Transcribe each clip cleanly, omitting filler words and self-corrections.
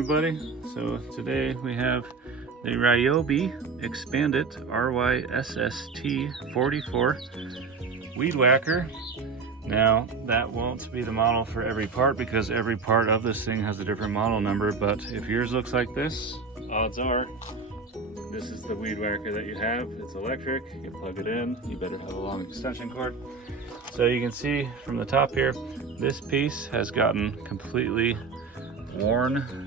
everybody. So today we have the RYOBI Expandit RYSST44 Weedwacker. Now that won't be the model for every part because every part of this thing has a different model number, but if yours looks like this, odds are this is the Weedwacker that you have. It's electric, you plug it in, you better have a long extension cord. So you can see from the top here, this piece has gotten completely worn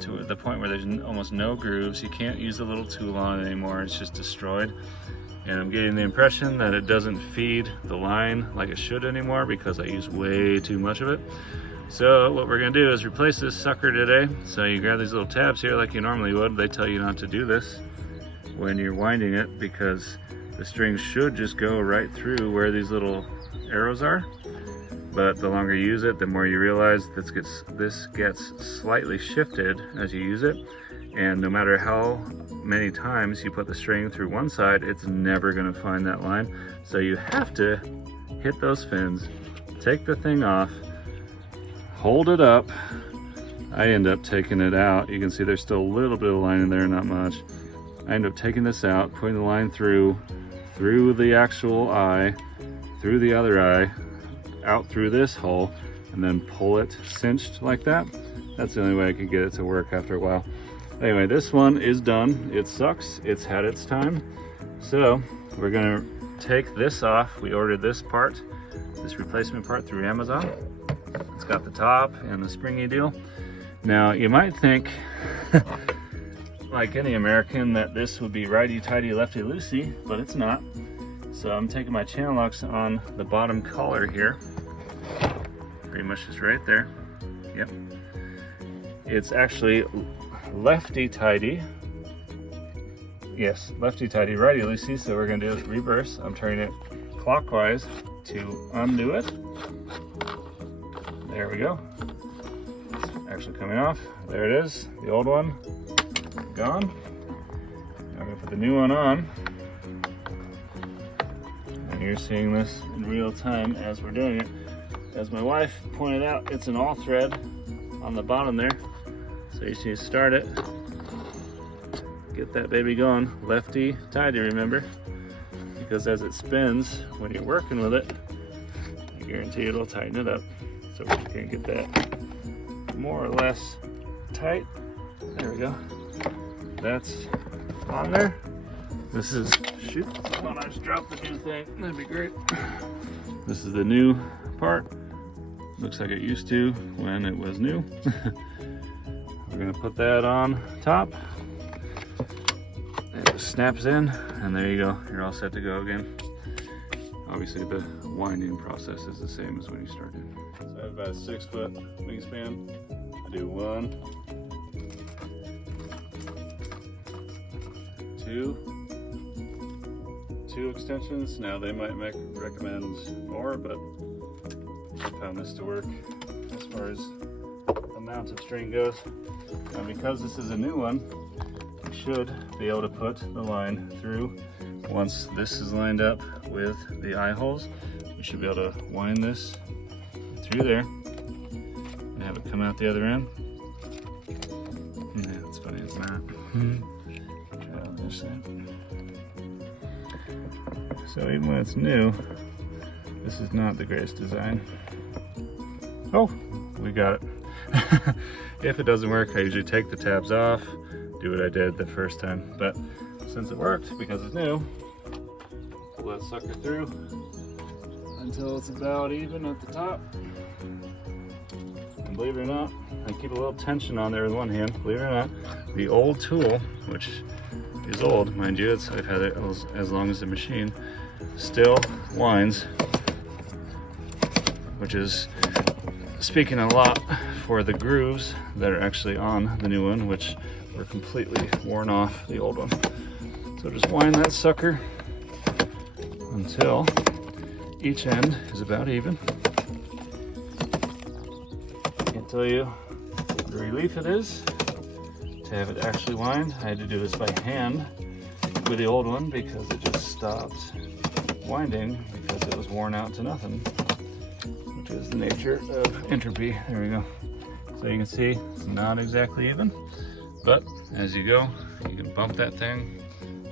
to the point where there's almost no grooves. You can't use a little tool on it anymore, it's just destroyed. And I'm getting the impression that it doesn't feed the line like it should anymore because I use way too much of it. So what we're gonna do is replace this sucker today. So you grab these little tabs here like you normally would. They tell you not to do this when you're winding it because the string should just go right through where these little arrows are. But the longer you use it, the more you realize this gets slightly shifted as you use it. And no matter how many times you put the string through one side, it's never gonna find that line. So you have to hit those fins, take the thing off, hold it up. I end up taking it out. You can see there's still a little bit of line in there, not much. I end up taking this out, putting the line through the actual eye, through the other eye, out through this hole, and then pull it cinched like that. That's the only way I could get it to work after a while. Anyway, this one is done. It sucks, it's had its time. So we're gonna take this off. We ordered this part, this replacement part through Amazon. It's got the top and the springy deal. Now you might think, like any American, that this would be righty-tighty, lefty-loosey, but it's not. So I'm taking my channel locks on the bottom collar here. Pretty much just right there. Yep. It's actually lefty-tighty. Yes, lefty-tighty, righty-loosey. So we're gonna do it reverse. I'm turning it clockwise to undo it. There we go. It's actually coming off. There it is. The old one gone. Now I'm gonna put the new one on. And you're seeing this in real time as we're doing it. As my wife pointed out, it's an all thread on the bottom there. So you should start it. Get that baby going. Lefty tighty, remember? Because as it spins, when you're working with it, I guarantee it'll tighten it up. So we can get that more or less tight. There we go. That's on there. This is, shoot, why don't I just drop the new thing? That'd be great. This is the new part. Looks like it used to when it was new. We're gonna put that on top. It just snaps in, and there you go. You're all set to go again. Obviously the winding process is the same as when you started. So I have about a 6 foot wingspan. I do 1, 2 extensions. Now they might recommend more, but I found this to work as far as amount of string goes. Now because this is a new one, you should be able to put the line through. Once this is lined up with the eye holes, we should be able to wind this through there and have it come out the other end. Yeah, it's funny, it's not. Try on this side. So even when it's new, this is not the greatest design. Oh, we got it. If it doesn't work, I usually take the tabs off, do what I did the first time. But since it worked, because it's new, pull that sucker through until it's about even at the top. And believe it or not, I keep a little tension on there with one hand. Believe it or not, the old tool, which is old, mind you, I've had it as long as the machine, still winds, which is speaking a lot for the grooves that are actually on the new one, which were completely worn off the old one. So just wind that sucker until each end is about even. I can't tell you the relief it is to have it actually wind. I had to do this by hand with the old one because it just stopped winding because it was worn out to nothing, which is the nature of entropy. There we go. So you can see it's not exactly even, but as you go, you can bump that thing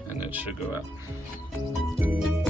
and it should go out.